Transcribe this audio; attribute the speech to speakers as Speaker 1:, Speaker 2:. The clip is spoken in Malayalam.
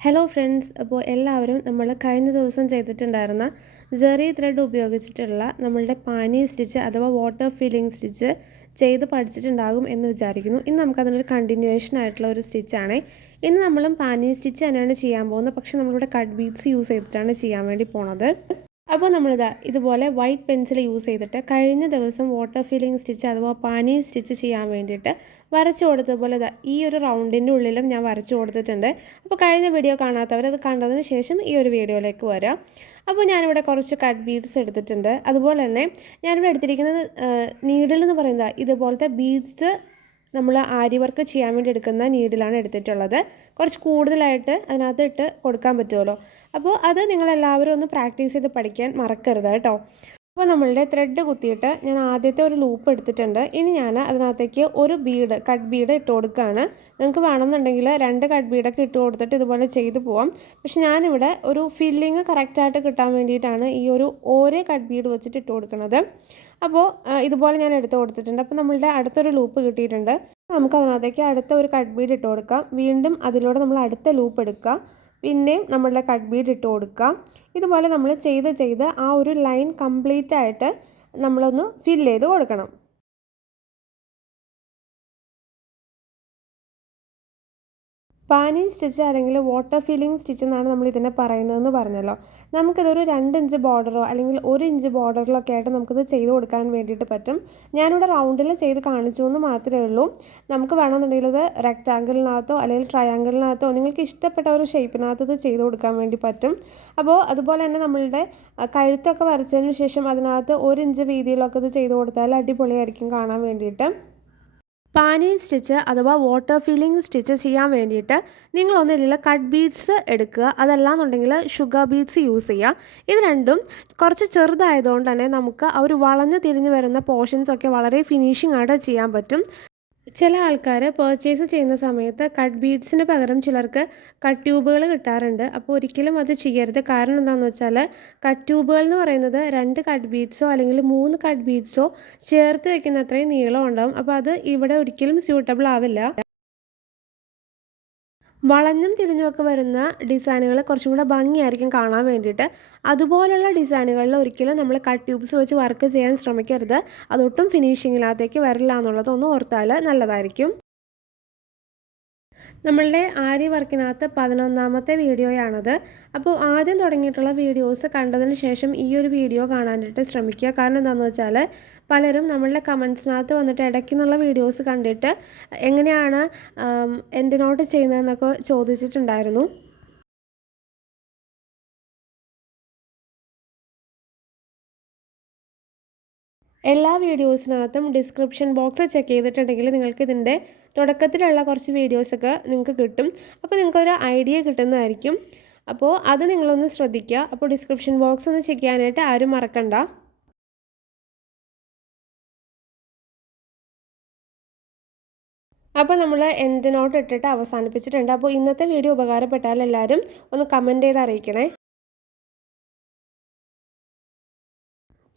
Speaker 1: ഹലോ ഫ്രണ്ട്സ് അപ്പോൾ എല്ലാവരും നമ്മൾ കഴിഞ്ഞ ദിവസം ചെയ്തിട്ടുണ്ടായിരുന്ന ജെറി ത്രെഡ് ഉപയോഗിച്ചിട്ടുള്ള നമ്മളുടെ പാനി സ്റ്റിച്ച് അഥവാ വാട്ടർ ഫില്ലിംഗ് സ്റ്റിച്ച് ചെയ്ത് പഠിച്ചിട്ടുണ്ടാകും എന്ന് വിചാരിക്കുന്നു. ഇന്ന് നമുക്ക് അതിനൊരു കണ്ടിന്യൂവേഷൻ ആയിട്ടുള്ള ഒരു സ്റ്റിച്ചാണ് ഇന്ന് നമ്മളും പാനി സ്റ്റിച്ച് തന്നെയാണ് ചെയ്യാൻ പോകുന്നത്. പക്ഷേ നമ്മളിവിടെ കട്ട് ബീഡ്സ് യൂസ് ചെയ്തിട്ടാണ് ചെയ്യാൻ വേണ്ടി പോണത്. അപ്പോൾ നമ്മളിതാ ഇതുപോലെ വൈറ്റ് പെൻസിൽ യൂസ് ചെയ്തിട്ട് കഴിഞ്ഞ ദിവസം വാട്ടർ ഫില്ലിംഗ് സ്റ്റിച്ച് അഥവാ പാനി സ്റ്റിച്ച് ചെയ്യാൻ വേണ്ടിയിട്ട് വരച്ചു കൊടുത്തതുപോലെ ഇതാ ഈ ഒരു റൗണ്ടിന്റെ ഉള്ളിലും ഞാൻ വരച്ചു കൊടുത്തിട്ടുണ്ട്. അപ്പോൾ കഴിഞ്ഞ വീഡിയോ കാണാത്തവർ അത് കണ്ടതിന് ശേഷം ഈ ഒരു വീഡിയോയിലേക്ക് വരാം. അപ്പോൾ ഞാനിവിടെ കുറച്ച് കട്ട് ബീഡ്സ് എടുത്തിട്ടുണ്ട്. അതുപോലെ തന്നെ ഞാനിവിടെ എടുത്തിരിക്കുന്നത് നീഡിൽ എന്ന് പറയുന്നത് ഇതുപോലത്തെ ബീഡ്സ് നമ്മൾ ആരി വർക്ക് ചെയ്യാൻ വേണ്ടി എടുക്കുന്ന നീഡിലാണ് എടുത്തിട്ടുള്ളത്. കുറച്ച് കൂടുതലായിട്ട് അതിനകത്ത് ഇട്ട് കൊടുക്കാൻ പറ്റുമല്ലോ അപ്പോൾ അത് നിങ്ങളെല്ലാവരും ഒന്ന് പ്രാക്ടീസ് ചെയ്ത് പഠിക്കാൻ മറക്കരുത് കേട്ടോ. അപ്പോൾ നമ്മളുടെ ത്രെഡ് കുത്തിയിട്ട് ഞാൻ ആദ്യത്തെ ഒരു ലൂപ്പ് എടുത്തിട്ടുണ്ട്. ഇനി ഞാൻ അതിനകത്തേക്ക് ഒരു ബീഡ് കട്ട് ബീഡ് ഇട്ട് കൊടുക്കുകയാണ് നിങ്ങൾക്ക് വേണമെന്നുണ്ടെങ്കിൽ രണ്ട് കട്ട് ബീഡൊക്കെ ഇട്ട് കൊടുത്തിട്ട് ഇതുപോലെ ചെയ്തു പോവാം. പക്ഷെ ഞാനിവിടെ ഒരു ഫില്ലിങ് കറക്റ്റായിട്ട് കിട്ടാൻ വേണ്ടിയിട്ടാണ് ഈ ഒരു ഓരോ കട്ട് ബീഡ് വെച്ചിട്ട് ഇട്ട് കൊടുക്കുന്നത് അപ്പോൾ ഇതുപോലെ ഞാൻ എടുത്ത് കൊടുത്തിട്ടുണ്ട്. അപ്പോൾ നമ്മളുടെ അടുത്തൊരു ലൂപ്പ് കിട്ടിയിട്ടുണ്ട്. നമുക്ക് അതിനകത്തേക്ക് അടുത്ത ഒരു കട്ട് ബീഡ് ഇട്ട് കൊടുക്കാം. വീണ്ടും അതിലൂടെ നമ്മൾ അടുത്ത ലൂപ്പ് എടുക്കുക പിന്നെയും നമ്മളുടെ കട്ട് ബീഡ് ഇട്ട് കൊടുക്കുക. ഇതുപോലെ നമ്മൾ ചെയ്ത് ചെയ്ത് ആ ഒരു ലൈൻ കംപ്ലീറ്റ് ആയിട്ട് നമ്മളൊന്ന് ഫില്ല് ചെയ്ത് കൊടുക്കണം. പാനി സ്റ്റിച്ച് അല്ലെങ്കിൽ വാട്ടർ ഫില്ലിംഗ് സ്റ്റിച്ച് എന്നാണ് നമ്മൾ ഇതിനെ പറയുന്നതെന്ന് പറഞ്ഞല്ലോ. നമുക്കിതൊരു രണ്ട് ഇഞ്ച് ബോർഡറോ അല്ലെങ്കിൽ ഒരു ഇഞ്ച് ബോർഡറിലോ ഒക്കെ ആയിട്ട് നമുക്കിത് ചെയ്ത് കൊടുക്കാൻ വേണ്ടിയിട്ട് പറ്റും. ഞാനിവിടെ റൗണ്ടിൽ ചെയ്ത് കാണിച്ചു എന്ന് മാത്രമേ ഉള്ളൂ. നമുക്ക് വേണമെന്നുണ്ടെങ്കിൽ ഇത് റെക്റ്റാങ്കിളിനകത്തോ അല്ലെങ്കിൽ ട്രയാങ്കിളിനകത്തോ നിങ്ങൾക്ക് ഇഷ്ടപ്പെട്ട ഒരു ഷേപ്പിനകത്ത് ഇത് ചെയ്ത് കൊടുക്കാൻ വേണ്ടി പറ്റും. അപ്പോൾ അതുപോലെ തന്നെ നമ്മളുടെ കഴുത്തൊക്കെ വരച്ചതിന് ശേഷം അതിനകത്ത് ഒരു ഇഞ്ച് വീതിയിലൊക്കെ ഇത് ചെയ്ത് കൊടുത്താൽ അടിപൊളിയായിരിക്കും കാണാൻ വേണ്ടിയിട്ട്. പാനി സ്റ്റിച്ച് അഥവാ വാട്ടർ ഫില്ലിംഗ് സ്റ്റിച്ച് ചെയ്യാൻ വേണ്ടിയിട്ട് നിങ്ങളൊന്നില്ല കട്ട് ബീഡ്സ് എടുക്കുക. അതല്ലാന്നുണ്ടെങ്കിൽ ഷുഗർ ബീഡ്സ് യൂസ് ചെയ്യുക ഇത് രണ്ടും കുറച്ച് ചെറുതായതുകൊണ്ട് തന്നെ നമുക്ക് ആ ഒരു വളഞ്ഞു തിരിഞ്ഞ് വരുന്ന പോർഷൻസൊക്കെ വളരെ ഫിനിഷിംഗ് ആയിട്ട് ചെയ്യാൻ പറ്റും. ചില ആൾക്കാർ പർച്ചേസ് ചെയ്യുന്ന സമയത്ത് കട്ട് ബീഡ്സിന് പകരം ചിലർക്ക് കട്ട് ട്യൂബുകൾ കിട്ടാറുണ്ട്. അപ്പോൾ ഒരിക്കലും അത് ചെയ്യരുത്. കാരണം എന്താണെന്ന് വെച്ചാൽ കട്ട് ട്യൂബുകൾ എന്ന് പറയുന്നത് രണ്ട് കട്ട് ബീഡ്സോ അല്ലെങ്കിൽ മൂന്ന് കട്ട് ബീഡ്സോ ചേർത്ത് വെക്കുന്ന അത്രയും നീളം ഉണ്ടാവും. അപ്പോൾ അത് ഇവിടെ ഒരിക്കലും സ്യൂട്ടബിൾ ആവില്ല. വളഞ്ഞും തിരിഞ്ഞുമൊക്കെ വരുന്ന ഡിസൈനുകൾ കുറച്ചും കൂടെ ഭംഗിയായിരിക്കും കാണാൻ വേണ്ടിയിട്ട്. അതുപോലുള്ള ഡിസൈനുകളിൽ ഒരിക്കലും നമ്മൾ കട്ട് ട്യൂബ്സ് വെച്ച് വർക്ക് ചെയ്യാൻ ശ്രമിക്കരുത്. അതൊട്ടും ഫിനിഷിങ്ങിനകത്തേക്ക് വരില്ല എന്നുള്ളത് ഒന്ന് ഓർത്താൽ നല്ലതായിരിക്കും. നമ്മളുടെ ആര്യ വർക്കിനകത്ത് പതിനൊന്നാമത്തെ വീഡിയോയാണത്. അപ്പോൾ ആദ്യം തുടങ്ങിയിട്ടുള്ള വീഡിയോസ് കണ്ടതിന് ശേഷം ഈ ഒരു വീഡിയോ കാണാനായിട്ട് ശ്രമിക്കുക. കാരണം എന്താണെന്ന് വെച്ചാൽ പലരും നമ്മളുടെ കമൻസിനകത്ത് വന്നിട്ട് ഇടയ്ക്ക് നിന്നുള്ള വീഡിയോസ് കണ്ടിട്ട് എങ്ങനെയാണ് എന്തിനോട്ട് ചെയ്യുന്നതെന്നൊക്കെ ചോദിച്ചിട്ടുണ്ടായിരുന്നു. എല്ലാ വീഡിയോസിനകത്തും ഡിസ്ക്രിപ്ഷൻ ബോക്സ് ചെക്ക് ചെയ്തിട്ടുണ്ടെങ്കിൽ നിങ്ങൾക്ക് ഇതിന്റെ തുടക്കത്തിലുള്ള കുറച്ച് വീഡിയോസൊക്കെ നിങ്ങൾക്ക് കിട്ടും. അപ്പോൾ നിങ്ങൾക്കൊരു ഐഡിയ കിട്ടുന്നതായിരിക്കും. അപ്പോൾ അത് നിങ്ങളൊന്ന് ശ്രദ്ധിക്കുക. അപ്പോൾ ഡിസ്ക്രിപ്ഷൻ ബോക്സ് ഒന്ന് ചെക്ക് ചെയ്യാനായിട്ട് ആരും മറക്കണ്ട. അപ്പോൾ നമ്മൾ എന്റെ നോട്ട് ഇട്ടിട്ട് അവസാനിപ്പിച്ചിട്ടുണ്ട്. അപ്പോൾ ഇന്നത്തെ വീഡിയോ ഉപകാരപ്പെട്ടാൽ എല്ലാവരും ഒന്ന് കമന്റ് ചെയ്ത് അറിയിക്കണേ.